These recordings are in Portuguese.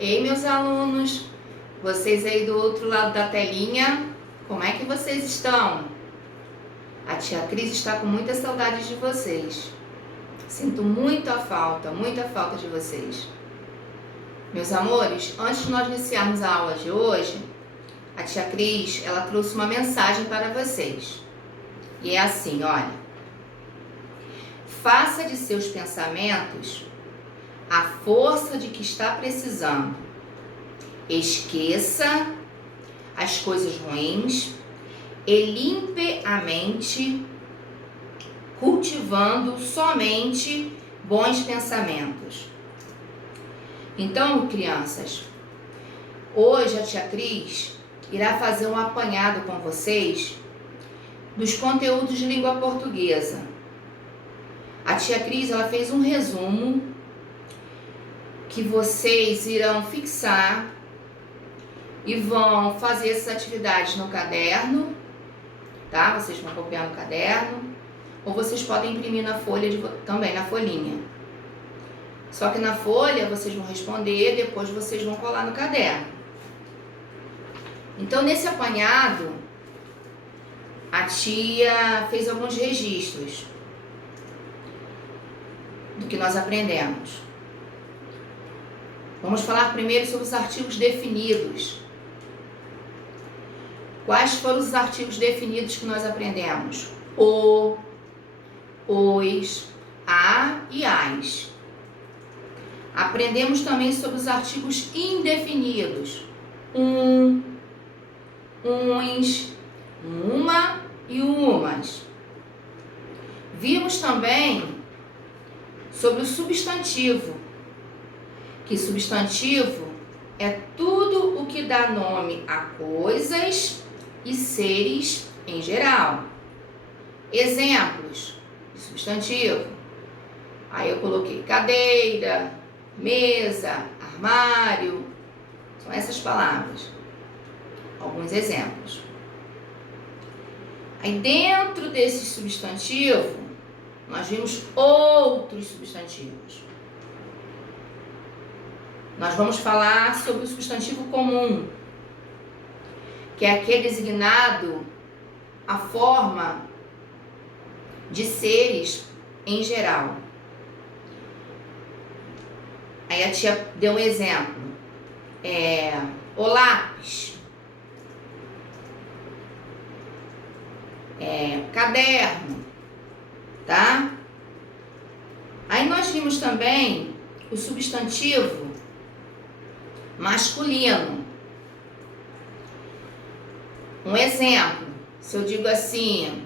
Ei, meus alunos, vocês aí do outro lado da telinha, como é que vocês estão? A tia Cris está com muita saudade de vocês. Sinto muita falta de vocês. Meus amores, antes de nós iniciarmos a aula de hoje, a tia Cris, ela trouxe uma mensagem para vocês. E é assim, olha. Faça de seus pensamentos a força de que está precisando. Esqueça as coisas ruins e limpe a mente, cultivando somente bons pensamentos. Então, crianças, hoje a tia Cris irá fazer um apanhado com vocês dos conteúdos de língua portuguesa. A tia Cris, ela fez um resumo que vocês irão fixar e vão fazer essas atividades no caderno, tá? Vocês vão copiar no caderno, ou vocês podem imprimir na folha, também na folhinha. Só que na folha vocês vão responder, depois vocês vão colar no caderno. Então, nesse apanhado, a tia fez alguns registros do que nós aprendemos. Vamos falar primeiro sobre os artigos definidos. Quais foram os artigos definidos que nós aprendemos? O, os, a e as. Aprendemos também sobre os artigos indefinidos. Uns, uma e umas. Vimos também sobre o substantivo. Que substantivo é tudo o que dá nome a coisas e seres em geral. Exemplos de substantivo. Aí eu coloquei cadeira, mesa, armário. São essas palavras. Alguns exemplos. Aí dentro desse substantivo, nós vimos outros substantivos. Nós vamos falar sobre o substantivo comum, que é aquele designado a forma de seres em geral. Aí a tia deu um exemplo. O lápis. Caderno. Tá? Aí nós vimos também o substantivo masculino. Um exemplo, se eu digo assim,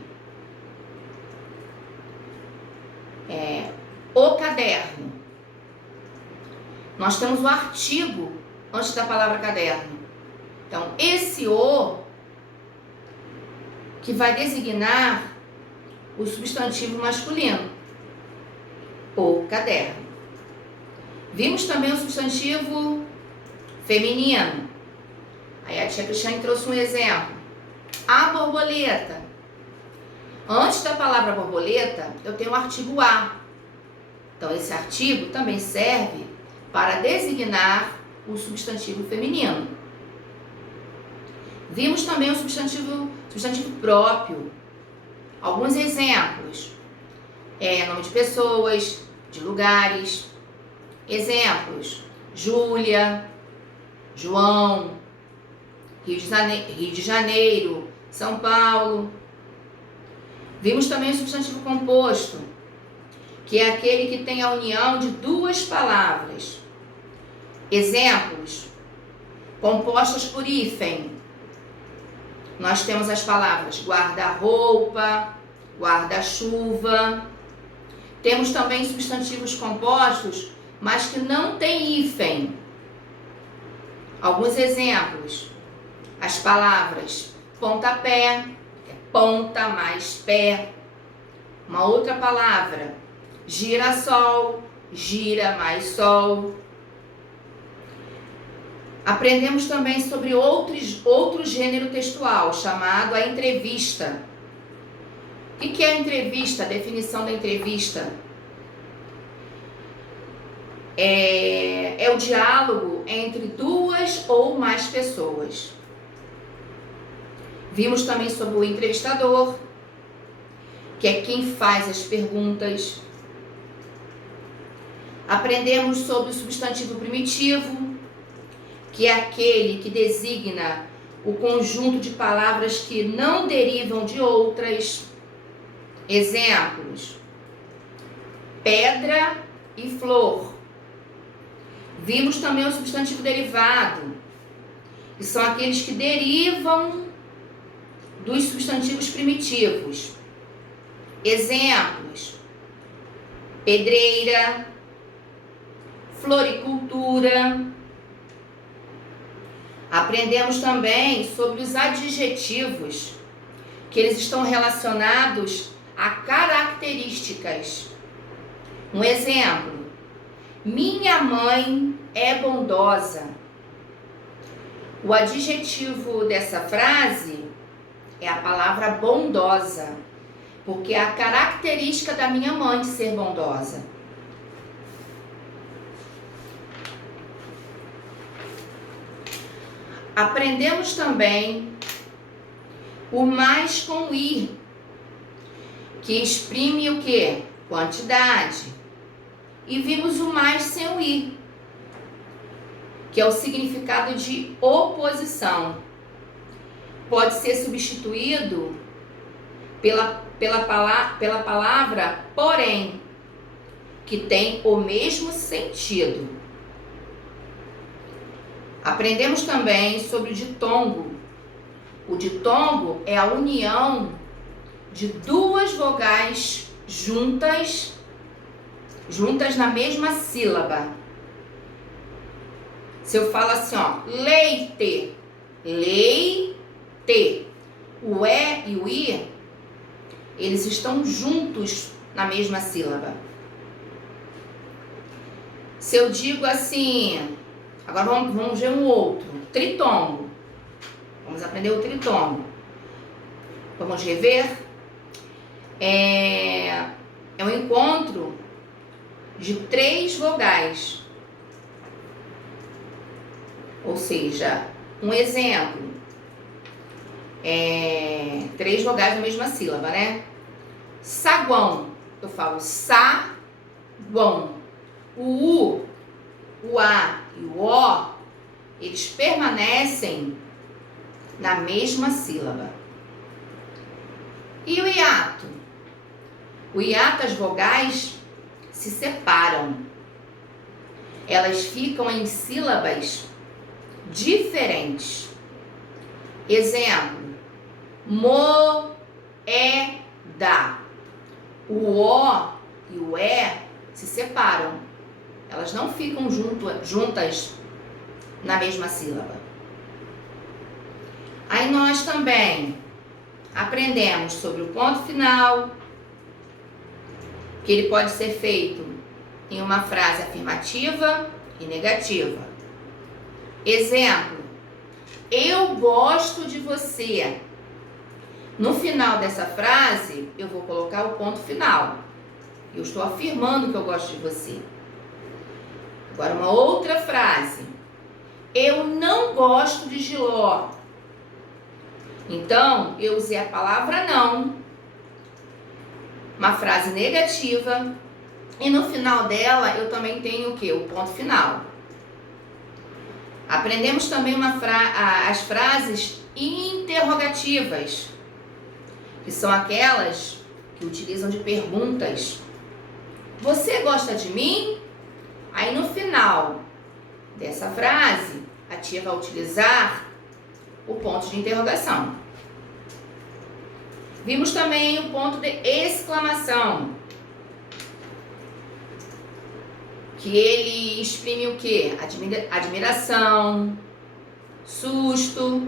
o caderno. Nós temos o artigo antes da palavra caderno. Então, esse o que vai designar o substantivo masculino, o caderno. Vimos também o substantivo feminino. Aí a tia Cristiane trouxe um exemplo. A borboleta. Antes da palavra borboleta, eu tenho o artigo a. Então, esse artigo também serve para designar o substantivo feminino. Vimos também o substantivo próprio. Alguns exemplos. Nome de pessoas, de lugares. Exemplos. Júlia, João, Rio de Janeiro, São Paulo. Vimos também o substantivo composto, que é aquele que tem a união de duas palavras. Exemplos, compostas por hífen. Nós temos as palavras guarda-roupa, guarda-chuva. Temos também substantivos compostos, mas que não têm hífen. Alguns exemplos. As palavras pontapé, ponta mais pé. Uma outra palavra, girassol, gira mais sol. Aprendemos também sobre outro gênero textual, chamado a entrevista. O que é a entrevista? A definição da entrevista. é o diálogo entre duas ou mais pessoas. Vimos também sobre o entrevistador, que é quem faz as perguntas. Aprendemos sobre o substantivo primitivo, que é aquele que designa o conjunto de palavras que não derivam de outras. Exemplos: pedra e flor. Vimos também o substantivo derivado, que são aqueles que derivam dos substantivos primitivos. Exemplos: pedreira, floricultura. Aprendemos também sobre os adjetivos, que eles estão relacionados a características. Um exemplo: minha mãe é bondosa. O adjetivo dessa frase é a palavra bondosa, porque é a característica da minha mãe de ser bondosa. Aprendemos também o mais com ir, que exprime o quê? Quantidade. E vimos o mais sem o ir, que é o significado de oposição. Pode ser substituído pela palavra porém, que tem o mesmo sentido. Aprendemos também sobre o ditongo. O ditongo é a união de duas vogais juntas na mesma sílaba. Se eu falo assim, ó, leite, leite, o E e o I, eles estão juntos na mesma sílaba. Se eu digo assim, agora vamos ver um outro, tritongo. Vamos aprender o tritongo. Vamos rever. É um encontro de 3 vogais. Ou seja, um exemplo. 3 vogais na mesma sílaba, né? Saguão. Eu falo saguão. O U, o A e o O, eles permanecem na mesma sílaba. E o hiato? O hiato, as vogais se separam. Elas ficam em sílabas diferentes. Exemplo: moeda. O O e o E se separam. Elas não ficam juntas na mesma sílaba. Aí nós também aprendemos sobre o ponto final, que ele pode ser feito em uma frase afirmativa e negativa. Exemplo: eu gosto de você. No final dessa frase, eu vou colocar o ponto final. Eu estou afirmando que eu gosto de você. Agora, uma outra frase: eu não gosto de jiló. Então, eu usei a palavra não, uma frase negativa, e no final dela eu também tenho o quê? O ponto final. Aprendemos também as frases interrogativas, que são aquelas que utilizam de perguntas. Você gosta de mim? Aí no final dessa frase, a tia vai utilizar o ponto de interrogação. Vimos também o ponto de exclamação, que ele exprime o quê? Admiração, susto.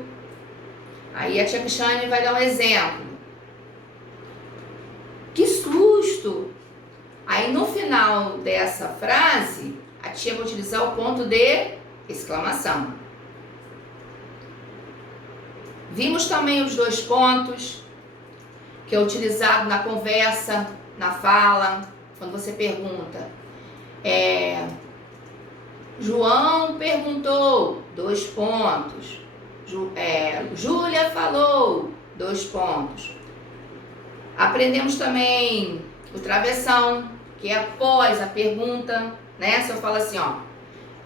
Aí a tia Cristiane vai dar um exemplo. Que susto! Aí no final dessa frase, a tia vai utilizar o ponto de exclamação. Vimos também os 2 pontos, que é utilizado na conversa, na fala, quando você pergunta, João perguntou, 2 pontos. Júlia falou, 2 pontos. Aprendemos também o travessão, que é após a pergunta, né? Se eu falo assim, ó,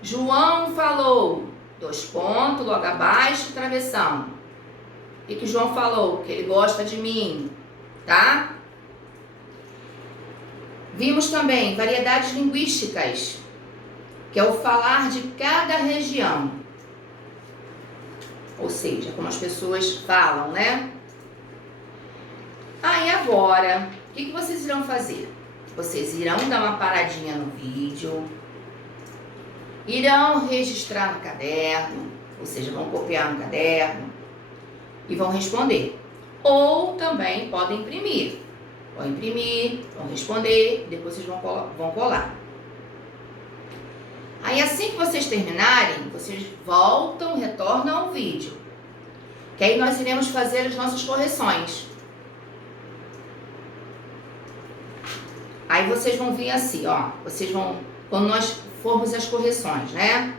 João falou, 2 pontos, logo abaixo, travessão. O que João falou? Que ele gosta de mim, tá? Vimos também variedades linguísticas, que é o falar de cada região. Ou seja, como as pessoas falam, né? E agora, o que vocês irão fazer? Vocês irão dar uma paradinha no vídeo, irão registrar no caderno, ou seja, vão copiar no caderno e vão responder. Ou também podem imprimir. Vão imprimir, vão responder, depois vocês vão colar. Aí assim que vocês terminarem, vocês voltam, retornam ao vídeo. Que aí nós iremos fazer as nossas correções. Aí vocês vão vir assim, ó. Vocês vão, quando nós formos as correções, né?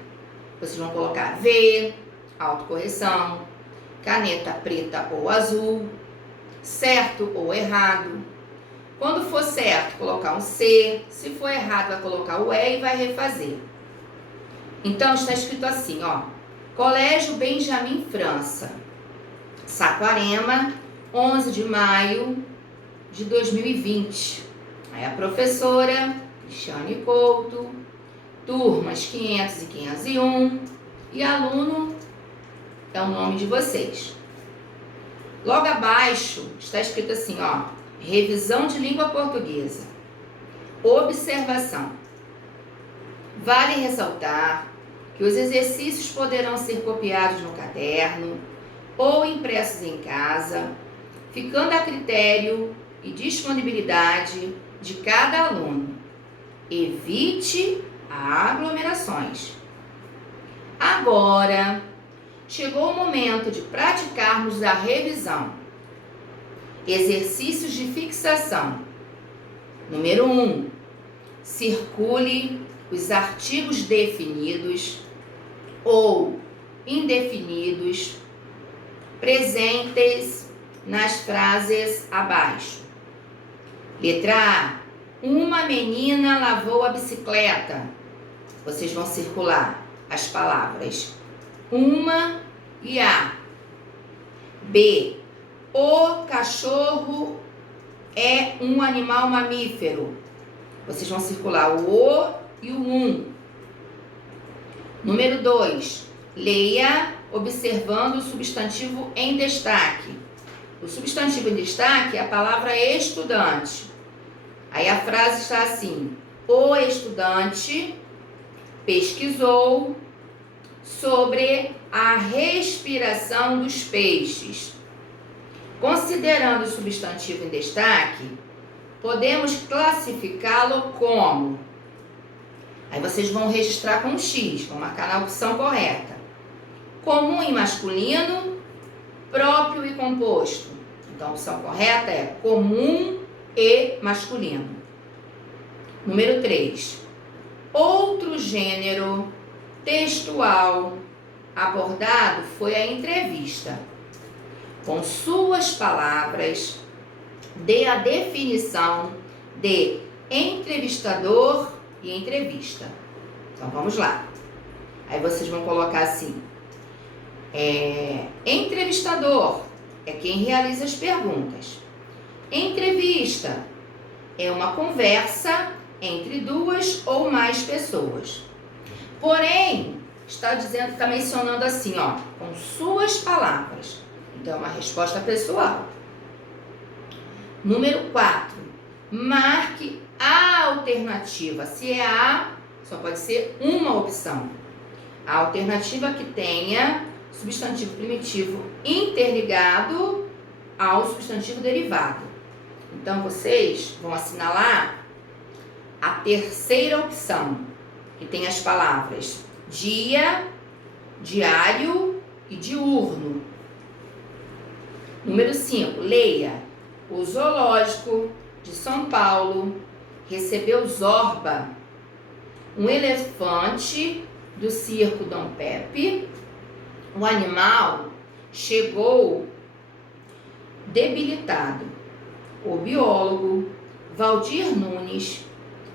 Vocês vão colocar V, autocorreção, caneta preta ou azul, certo ou errado. Quando for certo, colocar um C. Se for errado, vai colocar o E e vai refazer. Então, está escrito assim, ó. Colégio Benjamin França, Saquarema, 11 de maio de 2020. Aí a professora, Cristiane Couto, turmas 500 e 501, e aluno é o nome de vocês. Logo abaixo está escrito assim, ó, revisão de língua portuguesa. Observação. Vale ressaltar que os exercícios poderão ser copiados no caderno ou impressos em casa, ficando a critério e disponibilidade de cada aluno. Evite aglomerações. Agora, chegou o momento de praticarmos a revisão. Exercícios de fixação. Número 1. Circule os artigos definidos ou indefinidos presentes nas frases abaixo. Letra A. Uma menina lavou a bicicleta. Vocês vão circular as palavras uma e a. B. O cachorro é um animal mamífero. Vocês vão circular o O e o um. Número 2. Leia observando o substantivo em destaque. O substantivo em destaque é a palavra estudante. Aí a frase está assim: o estudante pesquisou sobre a respiração dos peixes. Considerando o substantivo em destaque, podemos classificá-lo como... Aí vocês vão registrar com um X, vão marcar na opção correta. Comum e masculino, próprio e composto. Então a opção correta é comum e masculino. Número 3. Outro gênero textual abordado foi a entrevista. Com suas palavras, dê a definição de entrevistador e entrevista. Então vamos lá. Aí vocês vão colocar assim: entrevistador é quem realiza as perguntas. Entrevista é uma conversa entre 2 ou mais pessoas. Porém, está mencionando assim, ó, com suas palavras. Então, é uma resposta pessoal. Número 4. Marque a alternativa. Se é A, só pode ser uma opção. A alternativa que tenha substantivo primitivo interligado ao substantivo derivado. Então, vocês vão assinalar a terceira opção, que tem as palavras dia, diário e diurno. Número 5. Leia. O zoológico de São Paulo recebeu Zorba, um elefante do circo Dom Pepe, o animal chegou debilitado. O biólogo Valdir Nunes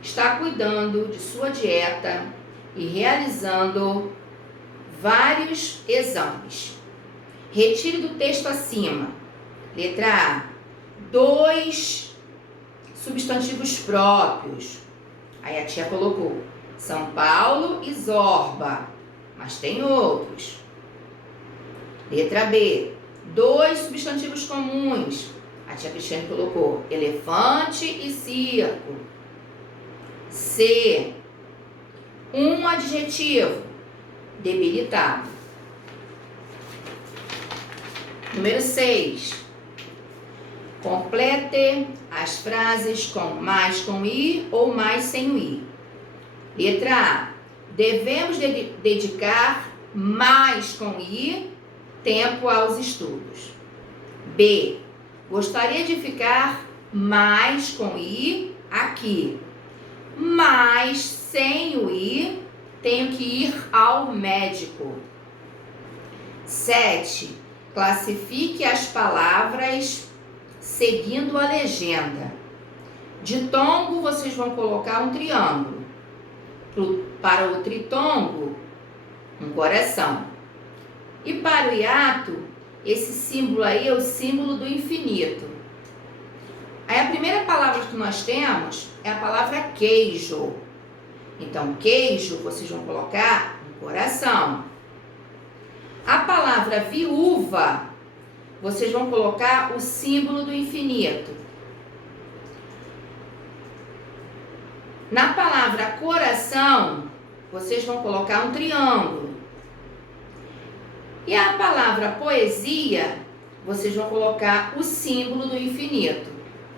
está cuidando de sua dieta e realizando vários exames. Retire do texto acima. Letra A. 2 substantivos próprios. Aí a tia colocou São Paulo e Zorba, mas tem outros. Letra B. 2 substantivos comuns. A tia Cristiane colocou elefante e circo. C. 1 adjetivo, debilitado. Número 6. Complete as frases com mais com i ou mais sem o i. Letra A. Devemos dedicar mais com i tempo aos estudos. B. Gostaria de ficar mais com i aqui. Mas sem o i, tenho que ir ao médico. 7. Classifique as palavras seguindo a legenda. Ditongo, vocês vão colocar um triângulo. Para o tritongo, um coração. E para o hiato, esse símbolo aí é o símbolo do infinito. Aí a primeira palavra que nós temos é a palavra queijo. Então, queijo, vocês vão colocar um coração. A palavra viúva, vocês vão colocar o símbolo do infinito. Na palavra coração, vocês vão colocar um triângulo. E a palavra poesia, vocês vão colocar o símbolo do infinito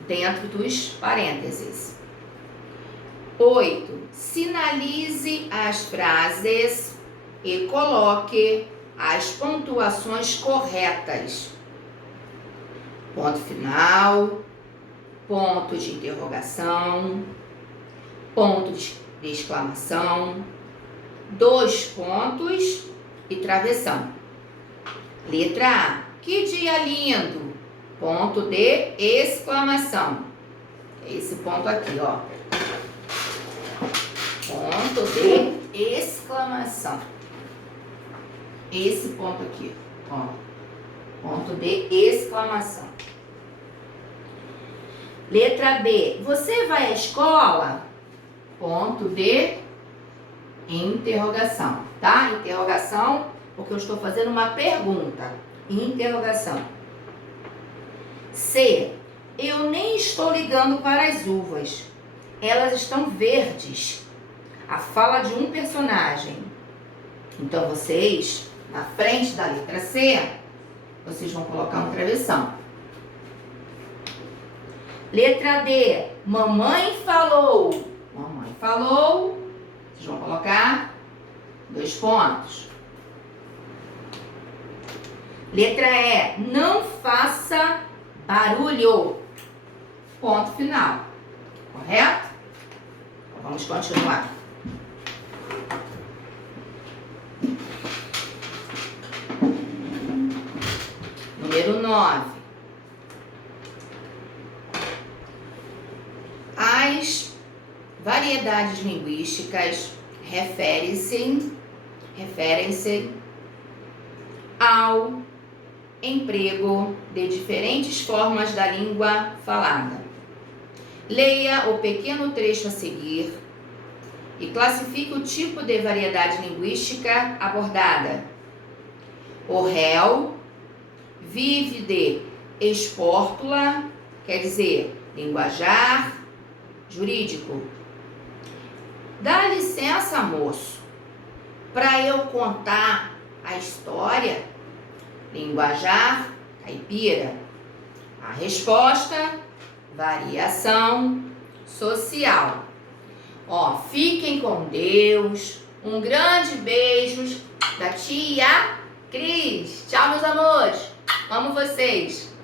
dentro dos parênteses. 8. Sinalize as frases e coloque as pontuações corretas. Ponto final, ponto de interrogação, ponto de exclamação, 2 pontos e travessão. Letra A. Que dia lindo! Ponto de exclamação. Esse ponto aqui, ó. Ponto de exclamação. Esse ponto aqui, ó. Ponto de exclamação. Letra B. Você vai à escola? Ponto de interrogação, tá? Interrogação, porque eu estou fazendo uma pergunta. Interrogação. C. Eu nem estou ligando para as uvas. Elas estão verdes. A fala de um personagem. Então, vocês, na frente da letra C, vocês vão colocar um travessão. Letra D. Mamãe falou. Mamãe falou. Vocês vão colocar 2 pontos. Letra E. Não faça barulho. Ponto final. Correto? Então, vamos continuar. Número 9. As variedades linguísticas referem-se ao emprego de diferentes formas da língua falada. Leia o pequeno trecho a seguir e classifique o tipo de variedade linguística abordada. O réu vive de expórtula, quer dizer, linguajar jurídico. Dá licença, moço, para eu contar a história? Linguajar caipira. A resposta, variação social. Ó, fiquem com Deus. Um grande beijo da tia Cris. Tchau, meus amores. Amo vocês.